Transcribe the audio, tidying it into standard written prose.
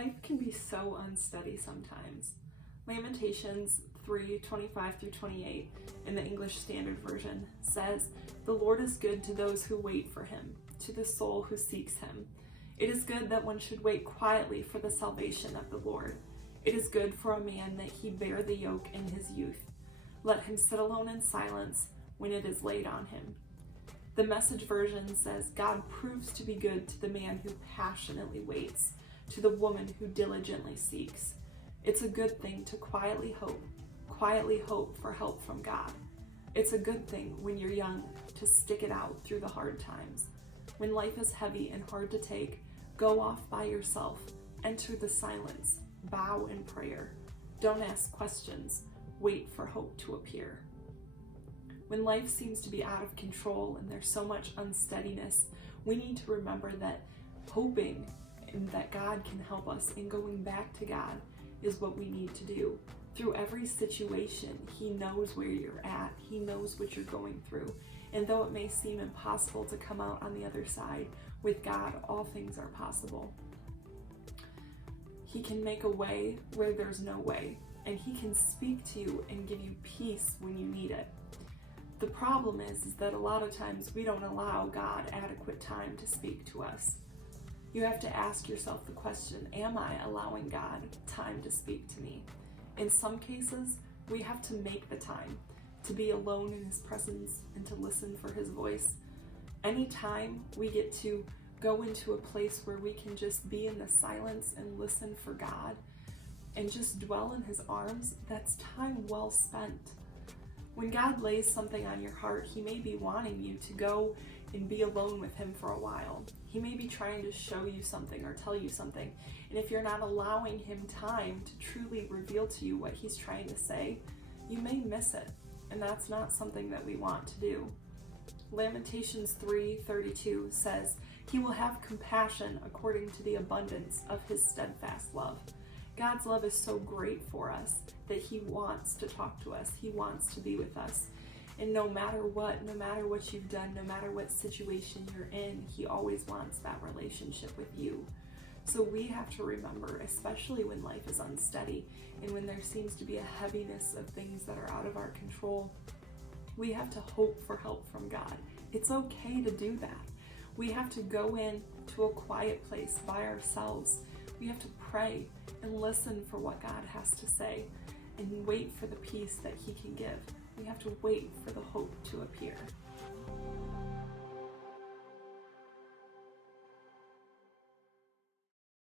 Life can be so unsteady sometimes. Lamentations 3:25 through 28 in the English Standard Version says, "The Lord is good to those who wait for him, to the soul who seeks him. It is good that one should wait quietly for the salvation of the Lord. It is good for a man that he bear the yoke in his youth. Let him sit alone in silence when it is laid on him." The Message version says, "God proves to be good to the man who passionately waits, to the woman who diligently seeks." It's a good thing to quietly hope for help from God. It's a good thing when you're young to stick it out through the hard times. When life is heavy and hard to take, go off by yourself, enter the silence, bow in prayer. Don't ask questions, wait for hope to appear. When life seems to be out of control and there's so much unsteadiness, we need to remember that hoping and that God can help us and going back to God is what we need to do. Through every situation, he knows where you're at. He knows what you're going through. And though it may seem impossible to come out on the other side, with God, all things are possible. He can make a way where there's no way, and he can speak to you and give you peace when you need it. The problem is that a lot of times we don't allow God adequate time to speak to us. You have to ask yourself the question, am I allowing God time to speak to me? In some cases, we have to make the time to be alone in his presence and to listen for his voice. Anytime we get to go into a place where we can just be in the silence and listen for God and just dwell in his arms, that's time well spent. When God lays something on your heart, he may be wanting you to go and be alone with him for a while. He may be trying to show you something or tell you something. And if you're not allowing him time to truly reveal to you what he's trying to say, you may miss it. And that's not something that we want to do. Lamentations 3:32 says, "He will have compassion according to the abundance of his steadfast love." God's love is so great for us that he wants to talk to us. He wants to be with us. And no matter what you've done, no matter what situation you're in, he always wants that relationship with you. So we have to remember, especially when life is unsteady and when there seems to be a heaviness of things that are out of our control, we have to hope for help from God. It's okay to do that. We have to go in to a quiet place by ourselves. We have to pray and listen for what God has to say and wait for the peace that he can give. We have to wait for the hope to appear.